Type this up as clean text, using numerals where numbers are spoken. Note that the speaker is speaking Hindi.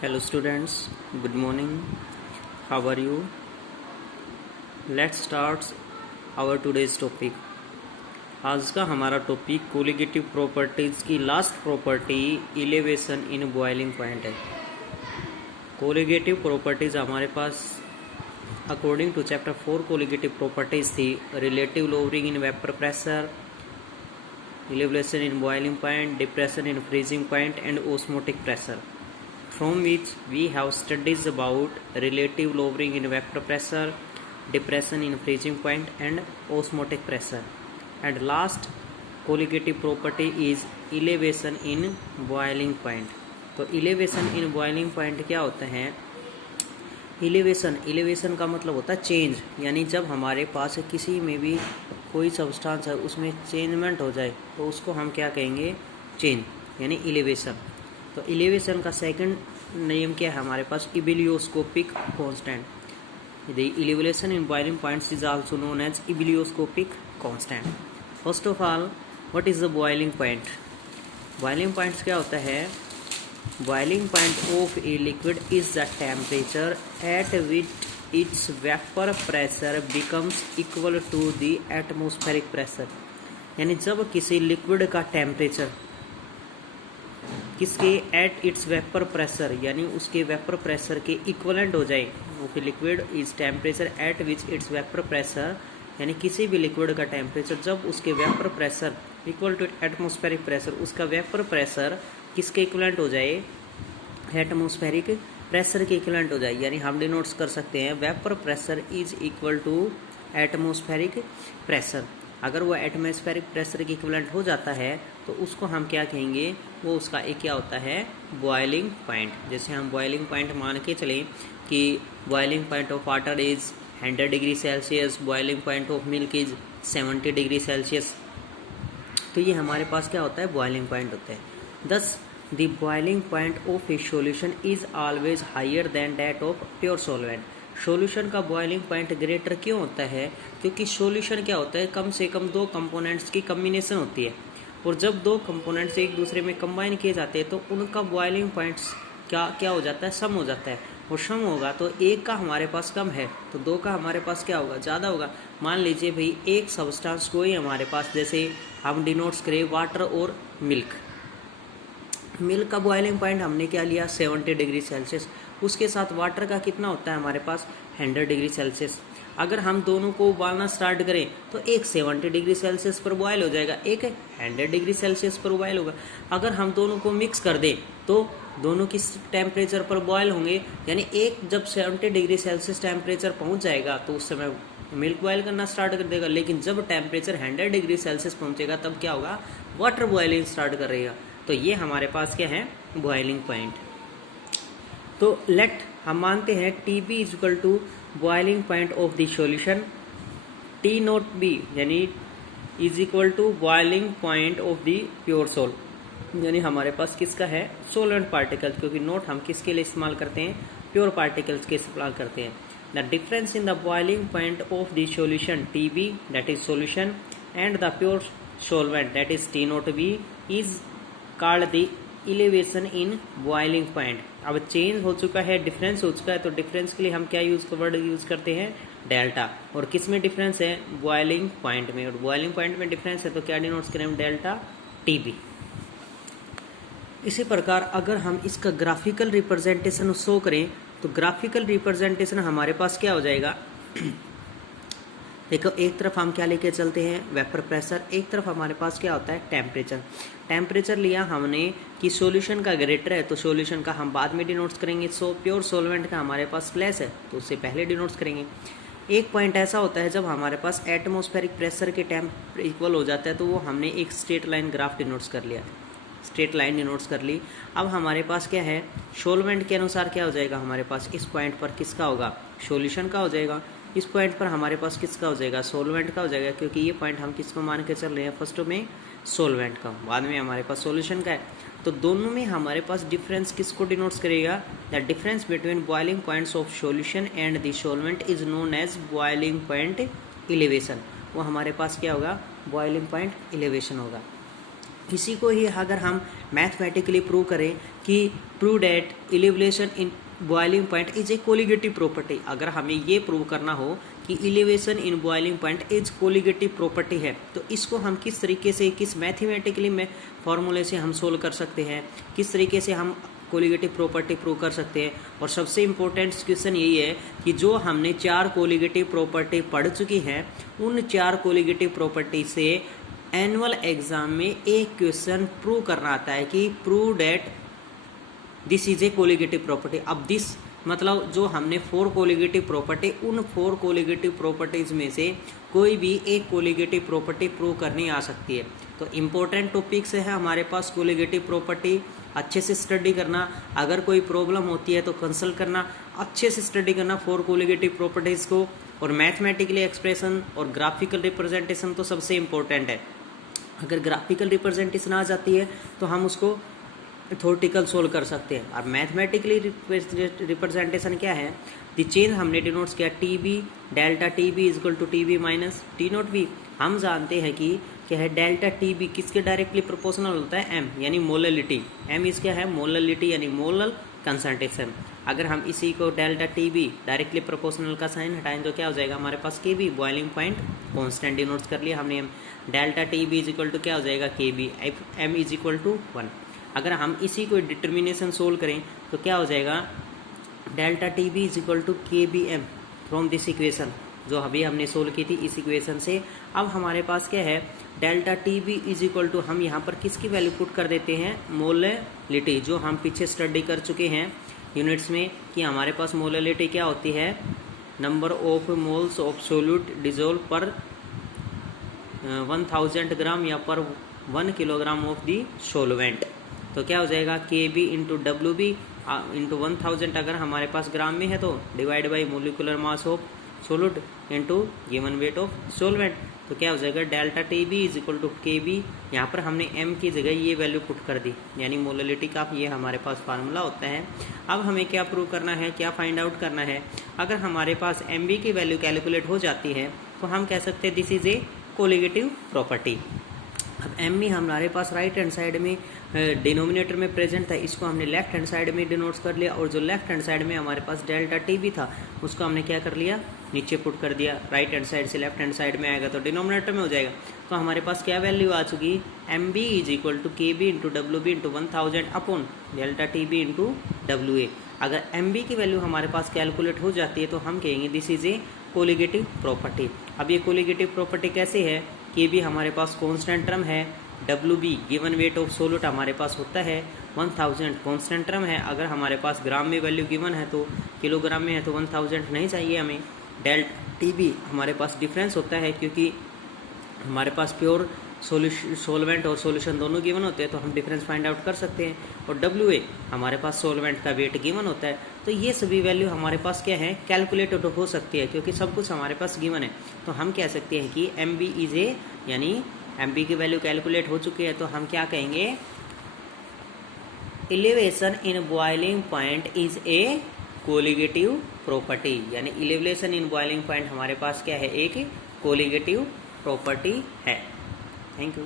Hello students, good morning. How are you? Let's start our today's topic. आज का हमारा टॉपिक कोलिगेटिव प्रॉपर्टीज की last property elevation in boiling point है। कोलिगेटिव प्रॉपर्टीज हमारे पास according to chapter 4 colligative properties थी relative lowering in vapour pressure, elevation in boiling point, depression in freezing point and osmotic pressure, from which we have studies about relative lowering in vapor pressure, depression in freezing point and osmotic pressure, and last colligative property is elevation in boiling point. तो elevation in boiling point क्या होता है? एलिवेशन का मतलब होता है चेंज, यानी जब हमारे पास किसी में भी कोई सब्सटेंस है उसमें चेंजमेंट हो जाए तो उसको हम क्या कहेंगे? चेंज, यानी एलिवेशन। तो एलिवेशन का सेकंड नेम क्या है हमारे पास? Ebullioscopic constant. The elevation in boiling points is also known as ebullioscopic constant. First of all, what is the boiling point? Boiling points क्या होता है? Boiling point of a liquid is the temperature at which its vapor pressure becomes equal to the atmospheric pressure। यानी जब किसी लिक्विड का टेम्परेचर किसके एट इट्स वेपर प्रेशर, यानी उसके वेपर प्रेशर के इक्वलेंट हो जाए। वो liquid is temperature at which its vapour pressure, यानी किसी भी लिक्विड का टेम्परेचर जब उसके vapour pressure equal to atmospheric pressure, उसका वेपर प्रेशर किसके इक्वलेंट हो जाए? एटमॉस्फेरिक प्रेशर के इक्वलेंट हो जाए। यानी हम डिनोट्स कर सकते हैं vapour pressure is equal to atmospheric pressure. अगर वो एटमॉस्फेरिक प्रेशर के इक्वलेंट हो जाता है तो उसको हम क्या कहेंगे? वो उसका एक क्या होता है? Boiling point. जैसे हम बॉइलिंग पॉइंट मान के चलें कि boiling point of water is 100 degree Celsius, boiling point of milk is 70 degree Celsius. तो ये हमारे पास क्या होता है? बॉइलिंग पॉइंट होता है। Thus, the boiling point of a solution is always higher than that of pure solvent। Solution का बॉइलिंग पॉइंट ग्रेटर क्यों होता है? क्योंकि सॉल्यूशन क्या होता है? कम से कम दो कंपोनेंट्स की कम्बिनेशन होती है, और जब दो कंपोनेंट्स एक दूसरे में कंबाइन किए जाते हैं तो उनका बॉइलिंग पॉइंट्स क्या हो जाता है? सम हो जाता है। और सम होगा तो एक का हमारे पास कम है तो दो का हमारे पास क्या होगा? ज़्यादा होगा। मान लीजिए भाई एक सब्सटेंस को ही हमारे पास, जैसे हम डिनोट्स करें वाटर और मिल्क का बॉइलिंग पॉइंट हमने क्या लिया? 70 डिग्री सेल्सियस। उसके साथ वाटर का कितना होता है हमारे पास? 100 डिग्री सेल्सियस। अगर हम दोनों को उबालना स्टार्ट करें तो एक 70 डिग्री सेल्सियस पर बॉयल हो जाएगा, एक 100 डिग्री सेल्सियस पर बॉयल होगा। अगर हम दोनों को मिक्स कर दें तो दोनों किस टेम्परेचर पर बॉयल होंगे? यानी एक जब 70 डिग्री सेल्सियस टेम्परेचर पहुंच जाएगा तो उस समय मिल्क बॉयल करना स्टार्ट कर देगा, लेकिन जब टेम्परेचर 100 डिग्री सेल्सियस पहुंचेगा तब क्या होगा? वाटर बॉयलिंग स्टार्ट करेगा। तो ये हमारे पास क्या है? Boiling point. तो लेट हम मानते हैं T B is equal to boiling point of the solution, T note B यानी is equal to boiling point of the pure sol, यानी हमारे पास किसका है? सोलेंट पार्टिकल्स, क्योंकि नोट हम किसके लिए इस्तेमाल करते हैं? प्योर पार्टिकल्स के इस्तेमाल करते हैं। The difference in the boiling point of the solution T B that is solution and the pure solvent that is T note B is called the elevation in boiling point. अब चेंज हो चुका है, डिफरेंस हो चुका है, तो डिफरेंस के लिए हम क्या वर्ड यूज करते हैं? डेल्टा। और किस में डिफरेंस है? बॉइलिंग पॉइंट में। और बॉइलिंग पॉइंट में डिफरेंस है तो क्या डिनोट्स करें? Delta T B. इसी प्रकार अगर हम इसका ग्राफिकल रिप्रेजेंटेशन शो करें तो ग्राफिकल रिप्रेजेंटेशन हमारे पास क्या हो जाएगा? देखो, एक तरफ हम क्या लेके चलते हैं? Vapour pressure. एक तरफ हमारे पास क्या होता है? टेम्परेचर। टेम्परेचर लिया हमने कि सॉल्यूशन का ग्रेटर है तो सॉल्यूशन का हम बाद में डिनोट्स करेंगे। सो प्योर सॉल्वेंट का हमारे पास लेस है तो उससे पहले डिनोट्स करेंगे। एक पॉइंट ऐसा होता है जब हमारे पास एटमॉस्फेरिक प्रेशर के टेम्प इक्वल हो जाता है तो वो हमने एक स्ट्रेट लाइन ग्राफ डिनोट्स कर लिया, स्ट्रेट लाइन डिनोट्स कर ली। अब हमारे पास क्या है? सॉल्वेंट के अनुसार क्या हो जाएगा हमारे पास? इस पॉइंट पर किसका होगा? सॉल्यूशन का हो जाएगा। इस पॉइंट पर हमारे पास किसका हो जाएगा? सॉल्वेंट का हो जाएगा, क्योंकि ये पॉइंट हम किसको मान के चल रहे हैं? फर्स्ट में सॉल्वेंट का, बाद में हमारे पास सॉल्यूशन का है। तो दोनों में हमारे पास डिफरेंस किसको डिनोट्स करेगा? The difference between boiling points of solution and the solvent is known as boiling point elevation. वो हमारे पास क्या होगा? बॉइलिंग पॉइंट एलिवेशन होगा। इसी को ही अगर हम मैथमेटिकली प्रूव करें कि prove that elevation in boiling point is a colligative property. अगर हमें ये प्रूव करना हो कि elevation in boiling point is colligative property है, तो इसको हम किस तरीके से, किस मैथमेटिकली में फॉर्मूले से हम सोल्व कर सकते हैं, किस तरीके से हम कोलिगेटिव प्रॉपर्टी प्रूव कर सकते हैं। और सबसे इम्पोर्टेंट क्वेश्चन यही है कि जो हमने 4 कोलिगेटिव प्रॉपर्टी पढ़ चुकी हैं, उन 4 कोलिगेटिव प्रॉपर्टी से एनुअल एग्जाम में एक क्वेश्चन प्रूव करना आता है कि prove that this is a colligative property. अब दिस मतलब जो हमने 4 कोलिगेटिव प्रॉपर्टी, उन 4 कोलिगेटिव प्रॉपर्टीज में से कोई भी एक कोलिगेटिव प्रॉपर्टी प्रूव करनी आ सकती है। तो इम्पोर्टेंट टॉपिक्स है हमारे पास कोलिगेटिव प्रॉपर्टी, अच्छे से स्टडी करना, अगर कोई प्रॉब्लम होती है तो कंसल्ट करना, अच्छे से स्टडी करना 4 कोलिगेटिव प्रॉपर्टीज़ को। और मैथमेटिकली एक्सप्रेशन और ग्राफिकल रिप्रेजेंटेशन तो सबसे इम्पोर्टेंट है। अगर ग्राफिकल रिप्रेजेंटेशन आ जाती है तो हम उसको थ्योरेटिकल सोल्व कर सकते हैं। और मैथमेटिकली रिप्रेजेंटेशन क्या है, द चेंज हमने डिनोट्स किया T B, delta T B is equal to T B minus T note B. हम जानते हैं कि क्या है, डेल्टा टी बी किसके डायरेक्टली प्रोपोर्शनल होता है, एम यानी मोललिटी। एम इज क्या है, मोललिटी यानी मोलल कंसंट्रेशन। अगर हम इसी को delta T B directly proportional का साइन हटाएं तो क्या हो जाएगा हमारे पास, K B boiling point constant denotes कर लिया हमने। Delta T B is equal to क्या हो जाएगा, K B, M is equal to 1। अगर हम इसी को डिटर्मिनेशन सोल्व करें तो क्या हो जाएगा, delta T B is equal to K B M from this equation, जो अभी हमने सोल्व की थी इस इक्वेशन से। अब हमारे पास क्या है, delta T B is equal to, हम यहाँ पर किसकी वैल्यू पुट कर देते हैं, मोललिटी, जो हम पीछे स्टडी कर चुके हैं यूनिट्स में कि हमारे पास मोललिटी क्या होती है, number of moles of solute dissolve पर 1000 ग्राम या पर 1 किलोग्राम ऑफ दी सोलवेंट। तो क्या हो जाएगा, K B into W B into 1000 अगर हमारे पास ग्राम में है तो divide by molecular mass of solute into given weight of solvent. तो क्या हो जाएगा, delta T B is equal to K B, यहाँ पर हमने एम की जगह ये वैल्यू पुट कर दी, यानी मोललिटी का ये हमारे पास फार्मूला होता है। अब हमें क्या प्रूव करना है, क्या फाइंड आउट करना है। अगर हमारे पास एम बी की वैल्यू कैलकुलेट हो जाती है तो हम कह सकते हैं this is a colligative property. अब एम बी हमारे पास राइट हैंड साइड में डिनोमिनेटर में प्रेजेंट था, इसको हमने लेफ्ट हैंड साइड में डिनोट्स कर लिया। और जो लेफ्ट हैंड साइड में हमारे पास डेल्टा टी बी था उसको हमने क्या कर लिया, नीचे पुट कर दिया। राइट हैंड साइड से लेफ्ट हैंड साइड में आएगा तो डिनोमिनेटर में हो जाएगा। तो हमारे पास क्या वैल्यू आ चुकी, M B is equal to K B into W B into 1000 upon delta T B into W A. अगर एम बी की वैल्यू हमारे पास कैलकुलेट हो जाती है तो हम कहेंगे this is a colligative property. अब ये कोलिगेटिव प्रॉपर्टी कैसे है, के बी हमारे पास कॉन्स्टेंट टर्म है, W be given weight of solute हमारे पास होता है 1000 कॉन्स्टेंट टर्म है। अगर हमारे पास ग्राम में वैल्यू गिवन है तो किलोग्राम में है तो 1000 नहीं चाहिए हमें। डेल्टा टी बी हमारे पास डिफरेंस होता है क्योंकि हमारे पास प्योर सोलवेंट और सॉल्यूशन दोनों गिवन होते हैं तो हम डिफरेंस फाइंड आउट कर सकते हैं। और डब्ल्यू ए हमारे पास सोलवेंट का वेट गिवन होता है। तो ये सभी वैल्यू हमारे पास क्या है, कैलकुलेटेड हो सकती है क्योंकि सब कुछ हमारे पास गिवन है। तो हम कह सकते हैं कि एम बी इज ए, यानी एम बी की वैल्यू कैलकुलेट हो चुकी है तो हम क्या कहेंगे, elevation in boiling point is a colligative property. यानी इलिवेशन इन बॉइलिंग पॉइंट हमारे पास क्या है, एक कोलिगेटिव प्रॉपर्टी है। Thank you.